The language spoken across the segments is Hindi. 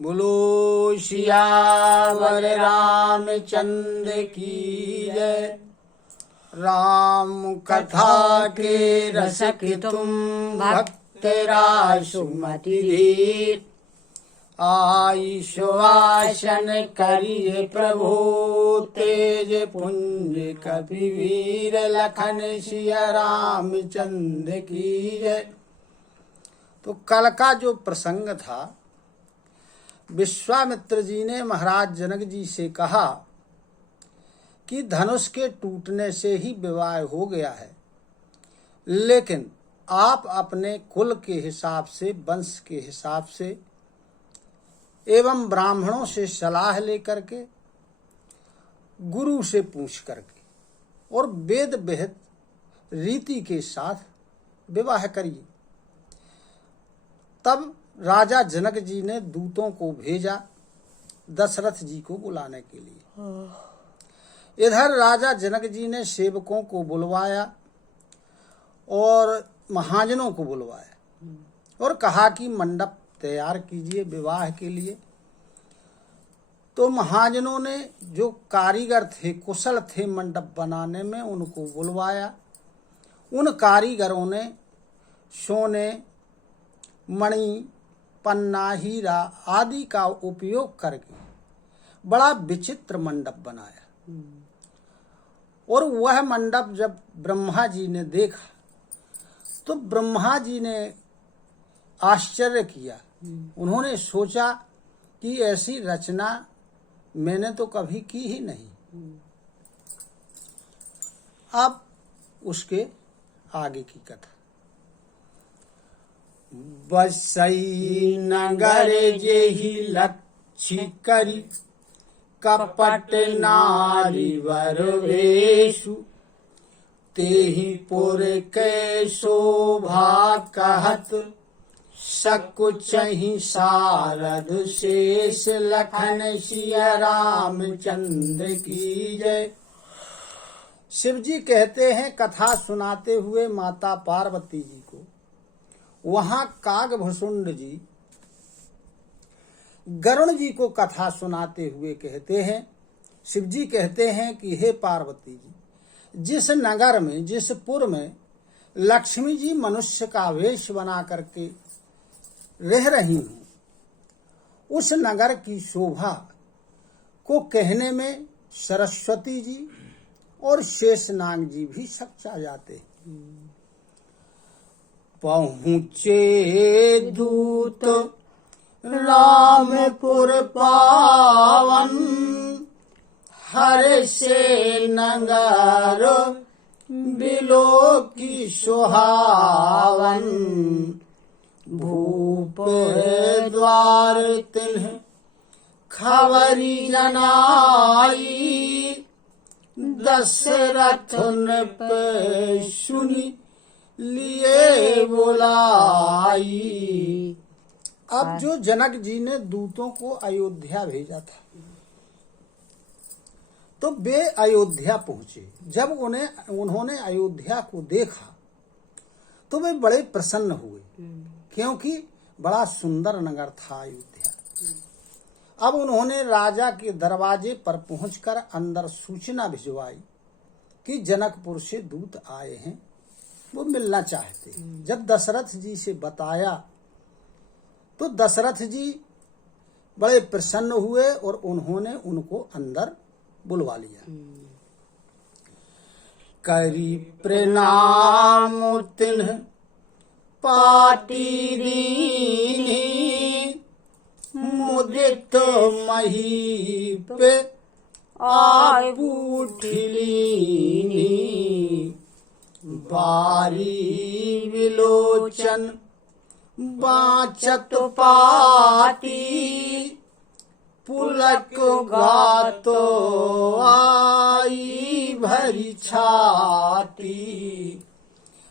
बोलो सियावर रामचंद्र की जय। राम कथा के रसक तुम भक्त रासुमति धीर। आई सुवासन करिए प्रभु तेज पुंज कपिवीर। लखन सिया रामचंद्र की जय। तो कल का जो प्रसंग था, विश्वामित्र जी ने महाराज जनक जी से कहा कि धनुष के टूटने से ही विवाह हो गया है, लेकिन आप अपने कुल के हिसाब से, वंश के हिसाब से एवं ब्राह्मणों से सलाह लेकर के, गुरु से पूछ करके और वेद विहित रीति के साथ विवाह करिए। तब राजा जनक जी ने दूतों को भेजा दशरथ जी को बुलाने के लिए। इधर राजा जनक जी ने सेवकों को बुलवाया और महाजनों को बुलवाया और कहा कि मंडप तैयार कीजिए विवाह के लिए। तो महाजनों ने जो कारीगर थे, कुशल थे मंडप बनाने में, उनको बुलवाया। उन कारीगरों ने सोने, मणि, पन्ना, हीरा आदि का उपयोग करके बड़ा विचित्र मंडप बनाया। और वह मंडप जब ब्रह्मा जी ने देखा तो ब्रह्मा जी ने आश्चर्य किया। उन्होंने सोचा कि ऐसी रचना मैंने तो कभी की ही नहीं। अब उसके आगे की कथा। बसई नगर जेहि लक्षी करी, कपट नारी वर वेशु। तेहि पुर के शोभा कहत, सकुचहि सारद शेष। लखन सिया रामचंद्र की जय। शिव जी कहते हैं, कथा सुनाते हुए माता पार्वती जी को, वहां कागभुसुंड जी गरुण जी को कथा सुनाते हुए कहते हैं, शिव जी कहते हैं कि हे पार्वती जी, जिस नगर में, जिस पुर में लक्ष्मी जी मनुष्य का वेश बना करके रह रही हूं, उस नगर की शोभा को कहने में सरस्वती जी और शेषनाग जी भी सच्चा जाते हैं। पहुँचे दूत रामपुर पावन, हर से नगर बिलो की सुहावन। भूप द्वार तिन्ह खबरी जनाई, दशरथ पे सुनी लिए बुलाई। अब जो जनक जी ने दूतों को अयोध्या भेजा था, तो वे अयोध्या पहुंचे। जब उन्होंने अयोध्या को देखा तो वे बड़े प्रसन्न हुए, क्योंकि बड़ा सुंदर नगर था अयोध्या। अब उन्होंने राजा के दरवाजे पर पहुंचकर अंदर सूचना भिजवाई कि जनकपुर से दूत आए हैं, वो मिलना चाहते हैं। जब दशरथ जी से बताया तो दशरथ जी बड़े प्रसन्न हुए और उन्होंने उनको अंदर बुलवा लिया। करी प्रणाम तिन्ह पाटी दीनी, मुदित महीप आय पूठिलीनी। बारी विलोचन बाचत पाती, पुलक गातो आई भरी छाती।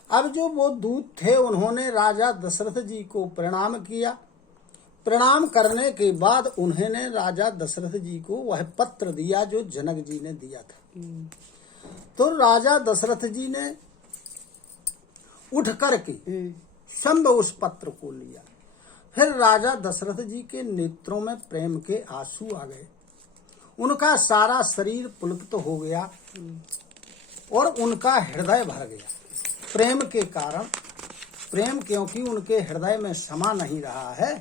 अब जो वो दूत थे, उन्होंने राजा दशरथ जी को प्रणाम किया। प्रणाम करने के बाद उन्होंने राजा दशरथ जी को वह पत्र दिया जो जनक जी ने दिया था। तो राजा दशरथ जी ने उठ करके संभ उस पत्र को लिया। फिर राजा दशरथ जी के नेत्रों में प्रेम के आंसू आ गए। उनका सारा शरीर पुलकित हो गया और उनका हृदय भर गया प्रेम के कारण। प्रेम क्योंकि उनके हृदय में समा नहीं रहा है,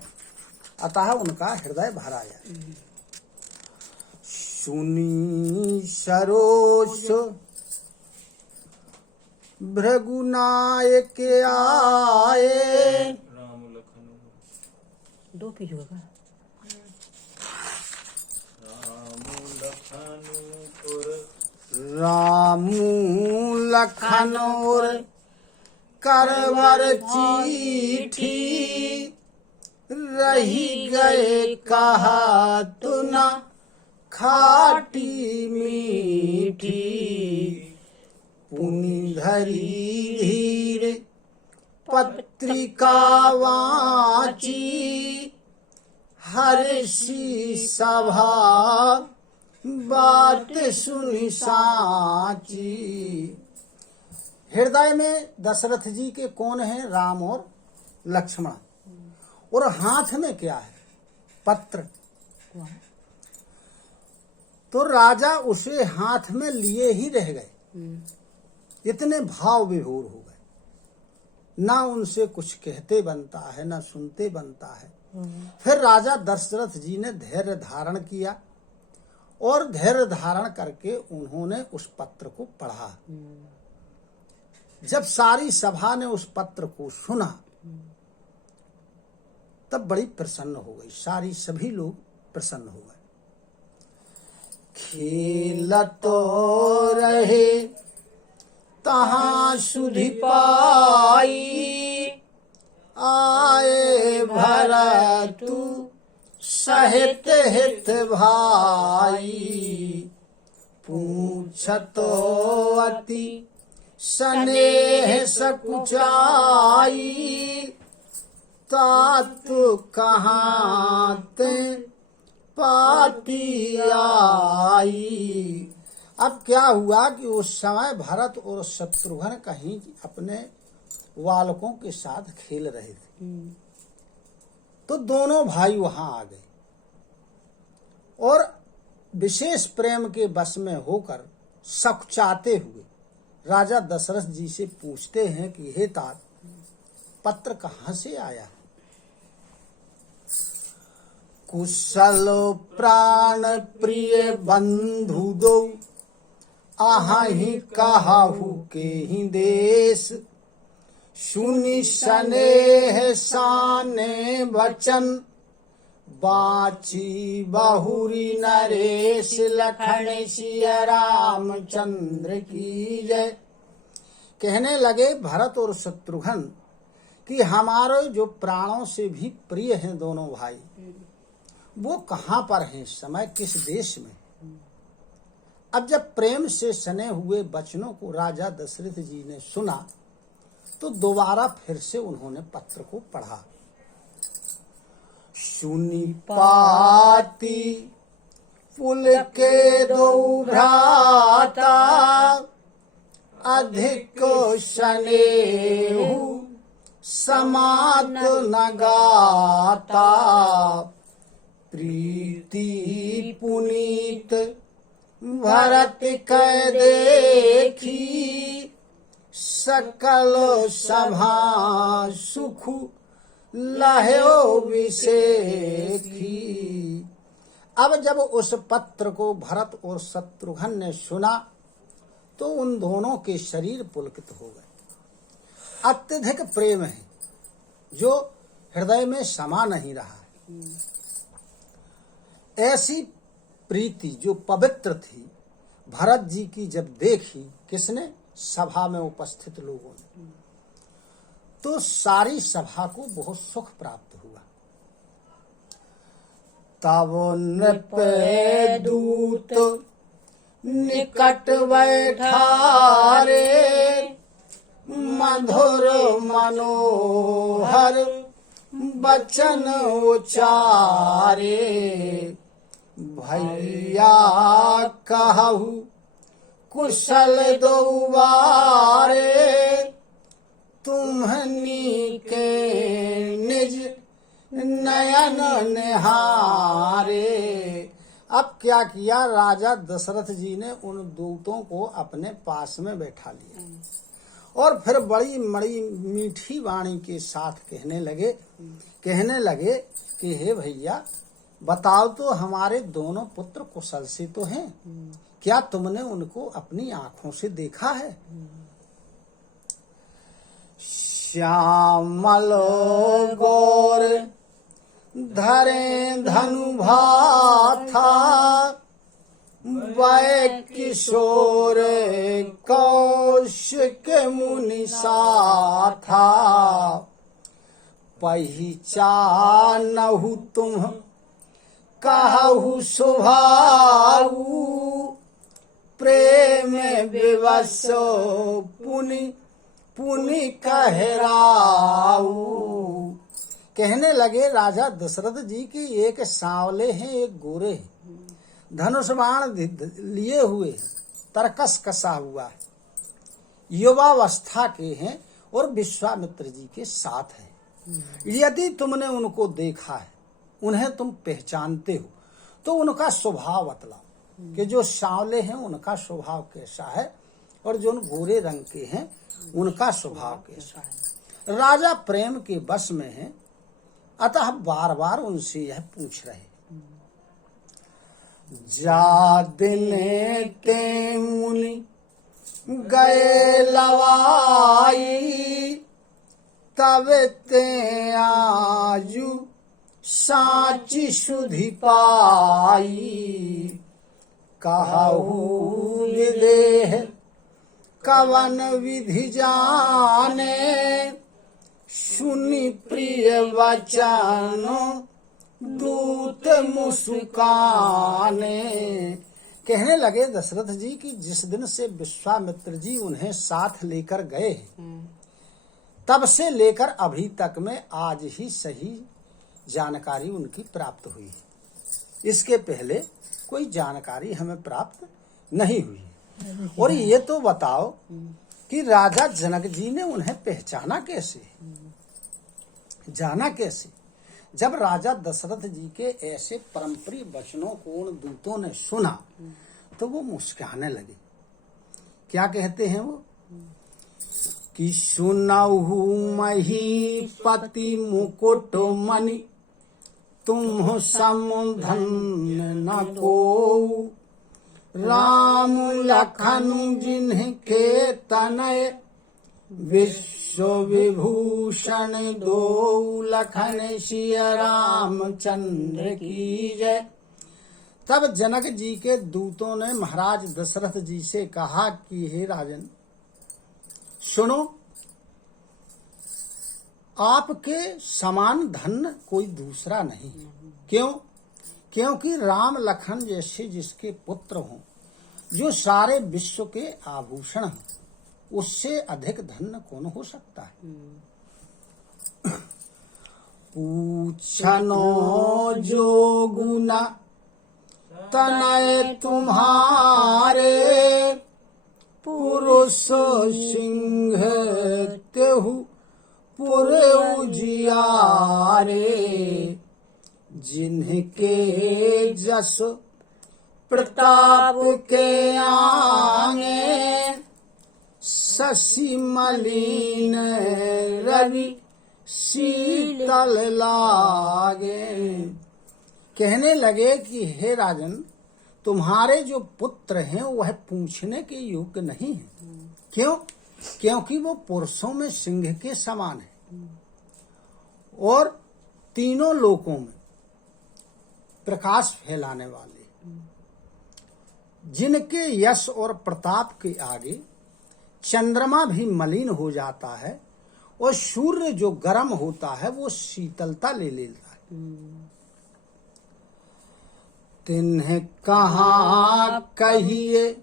अतः उनका हृदय भर आया। सुनी सरोष भृगुनायक आए। दो पीस होगा। रामू लखन और करवर चिट्ठी रही गए कहा तो न खाटी मीठी। पुनि धरी धीर पत्रिका वाची हर्षि सभा बात सुनि साची। हृदय में दशरथ जी के कौन है? राम और लक्ष्मण। और हाथ में क्या है? पत्र। तो राजा उसे हाथ में लिए ही रह गए, इतने भाव विभोर हो गए। ना उनसे कुछ कहते बनता है, ना सुनते बनता है। फिर राजा दशरथ जी ने धैर्य धारण किया और धैर्य धारण करके उन्होंने उस पत्र को पढ़ा। जब सारी सभा ने उस पत्र को सुना तब बड़ी प्रसन्न हो गई, सारी सभी लोग प्रसन्न हो गए। खेलतो रहे तहां सुधि पाई आए भरतु सहित हित भाई। पूछतो अति स्नेह सकुचाई तातु कहाँ ते पाती आई। अब क्या हुआ कि उस समय भरत और शत्रुघ्न कहीं अपने बालकों के साथ खेल रहे थे, तो दोनों भाई वहां आ गए और विशेष प्रेम के बस में होकर सकुचाते हुए राजा दशरथ जी से पूछते हैं कि हे तात, पत्र कहाँ से आया? कुशल प्राण प्रिय बंधु दो आहि कहु के ही देश। सुनि स्नेह साने वचन बाची बहुरी नरेश। लखन सिया रामचंद्र की जय। कहने लगे भरत और शत्रुघ्न कि हमारे जो प्राणों से भी प्रिय हैं दोनों भाई, वो कहाँ पर हैं इस समय, किस देश में? अब जब प्रेम से सने हुए वचनों को राजा दशरथ जी ने सुना तो दोबारा फिर से उन्होंने पत्र को पढ़ा। सुनि पाती पुल के दो भ्राता अधिक स्नेहु समात न गाता। प्रीति पुनीत भरत कै देखी सकल सभा सुख लह्यो विषेखी। अब जब उस पत्र को भरत और शत्रुघ्न ने सुना तो उन दोनों के शरीर पुलकित हो गए। अत्यधिक प्रेम है जो हृदय में समा नहीं रहा। ऐसी प्रीति जो पवित्र थी भरत जी की जब देखी किसने? सभा में उपस्थित लोगों ने, तो सारी सभा को बहुत सुख प्राप्त हुआ। तब नृप दूत निकट बैठारे मधुर मनोहर बचन उचारे। भैया कहु कुशल दोबारे तुम्हनी के निज नयन निहारे। अब क्या किया, राजा दशरथ जी ने उन दूतों को अपने पास में बैठा लिया और फिर बड़ी बड़ी मीठी वाणी के साथ कहने लगे कि हे भैया, बताओ तो हमारे दोनों पुत्र कुशल से तो हैं, क्या तुमने उनको अपनी आंखों से देखा है? श्यामल गौर धरे धनु भाथा, वै किशोर कौशिक मुनि साथा, पहिचानहु तुम कहु सुभाऊ, प्रेम विवश पुनि कहराऊ। कहने लगे राजा दशरथ जी की एक सांवले हैं, एक गोरे हैं, धनुष बाण लिए हुए, तरकस कसा हुआ है, युवावस्था के हैं और विश्वामित्र जी के साथ है। यदि तुमने उनको देखा है, उन्हें तुम पहचानते हो, तो उनका स्वभाव बतलाओ कि जो सांवले हैं उनका स्वभाव कैसा है और जो गोरे रंग के हैं उनका स्वभाव कैसा है। राजा प्रेम के वश में हैं, अतः बार बार उनसे यह पूछ रहे। जा दिने ते मुनि गए लवाई, तब ते आजू साची सुधि पाई, कहू विदेह कवन विधि जाने, सुनि प्रिय वचन दूत मुस्काने। कहने लगे दशरथ जी की जिस दिन से विश्वामित्र जी उन्हें साथ लेकर गए, तब से लेकर अभी तक में आज ही सही जानकारी उनकी प्राप्त हुई है। इसके पहले कोई जानकारी हमें प्राप्त नहीं हुई। और ये तो बताओ कि राजा जनक जी ने उन्हें पहचाना कैसे, जाना कैसे? जब राजा दशरथ जी के ऐसे परम्परी वचनों को उन दूतों ने सुना तो वो मुस्कुराने लगे। क्या कहते हैं वो कि सुनहु महीपति मुकुट मणि, तुम समुधन न को, राम लखन जिनके तनय, विश्व विभूषण दो लखन, सिय रामचंद्र की जय। तब जनक जी के दूतों ने महाराज दशरथ जी से कहा कि हे राजन, सुनो, आपके समान धन कोई दूसरा नहीं। क्यों? क्योंकि राम लखन जैसे जिसके पुत्र हों, जो सारे विश्व के आभूषण हों, उससे अधिक धन कौन हो सकता है? पूछनो जो गुना तनय तुम्हारे, पुरुष सिंह तेहु पुर उजियारे, जिनके जस प्रताप के आगे, शशि मलिन रवि शीतल लागे। कहने लगे कि हे राजन, तुम्हारे जो पुत्र हैं वह पूछने के योग्य नहीं है। क्यों? क्योंकि वो पुरुषों में सिंह के समान है और तीनों लोकों में प्रकाश फैलाने वाले, जिनके यश और प्रताप के आगे चंद्रमा भी मलिन हो जाता है और सूर्य जो गर्म होता है वो शीतलता ले लेता है। तिन्हें कहाँ कहिए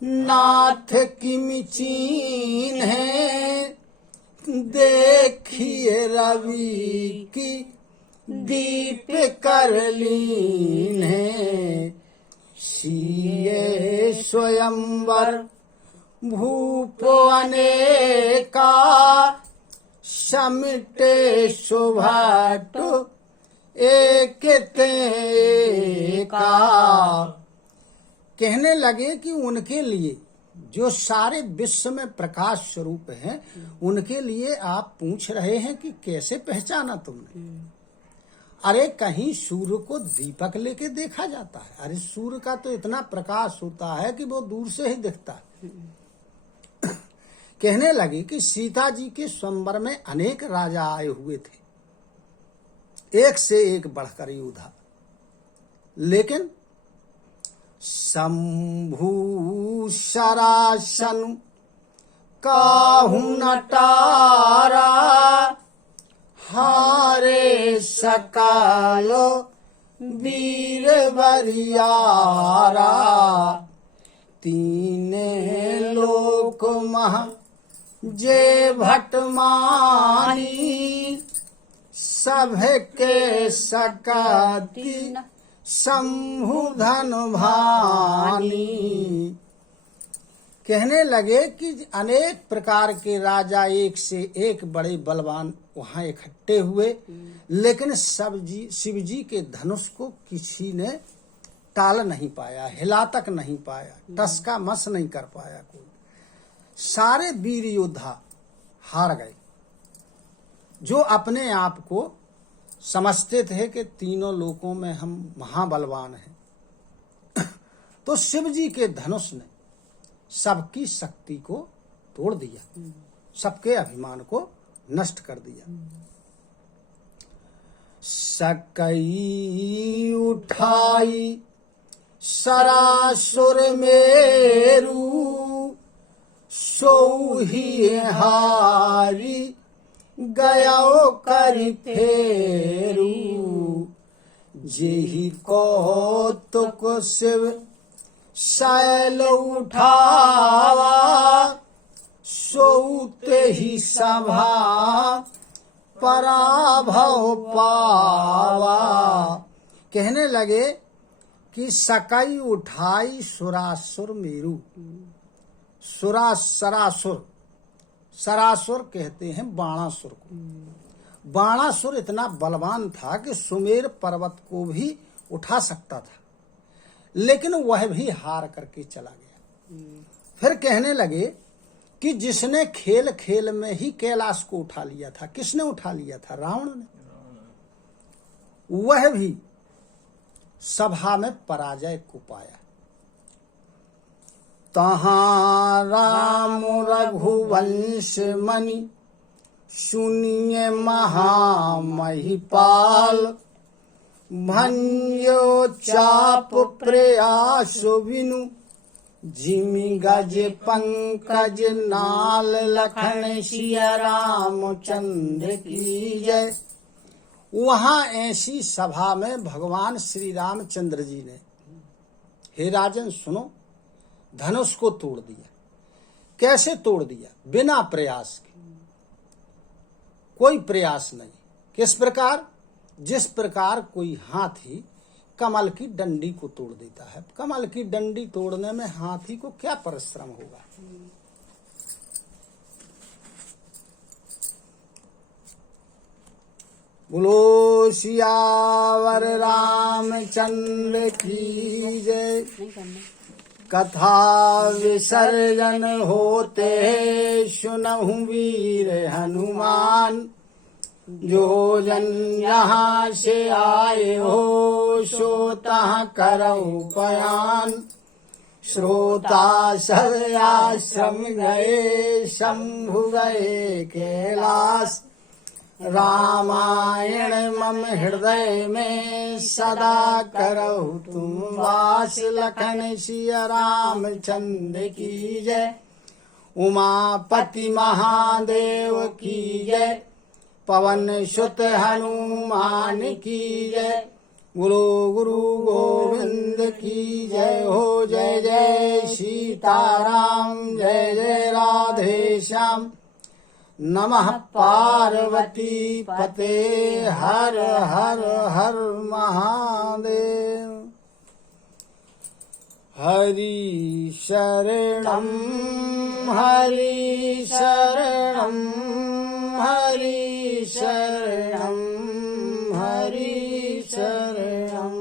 नाथ की चीन है, देखिए रवि की दीप कर लीन है, सिए स्वयंवर भूप अनेका, समिटे सुभट एक का। कहने लगे कि उनके लिए जो सारे विश्व में प्रकाश स्वरूप हैं, उनके लिए आप पूछ रहे हैं कि कैसे पहचाना तुमने। अरे कहीं सूर्य को दीपक लेके देखा जाता है? अरे सूर्य का तो इतना प्रकाश होता है कि वो दूर से ही दिखता है। कहने लगे कि सीता जी के स्वयंवर में अनेक राजा आए हुए थे, एक से एक बढ़कर योद्धा, लेकिन शंभु शरासन काहू नटारा, हारे सकालो वीर बरियारा। तीने लोक महा जे भटमानी, सबके सकती शंभु धन भानी। कहने लगे कि अनेक प्रकार के राजा एक से एक बड़े बलवान वहां इकट्ठे हुए, लेकिन शिव जी के धनुष को किसी ने टाल नहीं पाया, हिला तक नहीं पाया, टस का मस नहीं कर पाया कोई। सारे वीर योद्धा हार गए, जो अपने आप को समझते थे कि तीनों लोकों में हम महाबलवान हैं। तो शिव जी के धनुष ने सबकी शक्ति को तोड़ दिया, सबके अभिमान को नष्ट कर दिया। सकई उठाई सरासुर मेरू, सो ही हारी गयो करि फेरू। जेहि कौतुक शिव शैल उठावा, सोते ही सभा पराभव पावा। कहने लगे कि सकई उठाई सुरासुर मेरू। सरासुर, सरासुर कहते हैं बाणासुर को। बाणासुर इतना बलवान था कि सुमेर पर्वत को भी उठा सकता था, लेकिन वह भी हार करके चला गया। फिर कहने लगे कि जिसने खेल खेल में ही कैलाश को उठा लिया था, किसने उठा लिया था? रावण ने। वह भी सभा में पराजय को पाया। तहाँ राम रघुवंश मणि, सुनिए महामहिपाल। भन्यो चाप प्रयास विनु, जिमि गज पंकज नाल। लखन सिया रामचंद्र की जय। वहां ऐसी सभा में भगवान श्री रामचंद्र जी ने, हे राजन सुनो, धनुष को तोड़ दिया। कैसे तोड़ दिया? बिना प्रयास के, कोई प्रयास नहीं। किस प्रकार? जिस प्रकार कोई हाथी कमल की डंडी को तोड़ देता है। कमल की डंडी तोड़ने में हाथी को क्या परिश्रम होगा? बोलो सियावर रामचंद्र की जय। कथा विसर्जन होते सुनहु वीर हनुमान। जो जन यहाँ से आए हो, सो तहाँ करऊ बयान। श्रोता सब आश्रम गए, शंभु गए कैलाश। रामायण मम हृदय में सदा करऊ तुम वास। लखन सिया रामचंद्र की जय। उमापति महादेव की जय। पवन सुत हनुमान की जय। गुरु गुरु गोविंद की जय हो। जय जय सीताराम, जय जय राधे श्याम। नमः पार्वती पते, हर हर हर महादेव। हरि शरणं हरि शरणं हरि शरणं हरि शरणं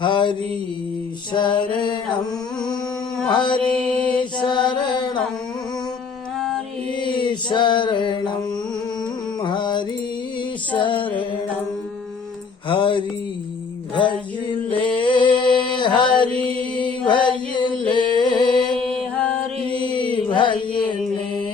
हरि शरणं हरि शरणं हरि शरणं हरि शरणं हरि भजले हरि भजले हरि भजले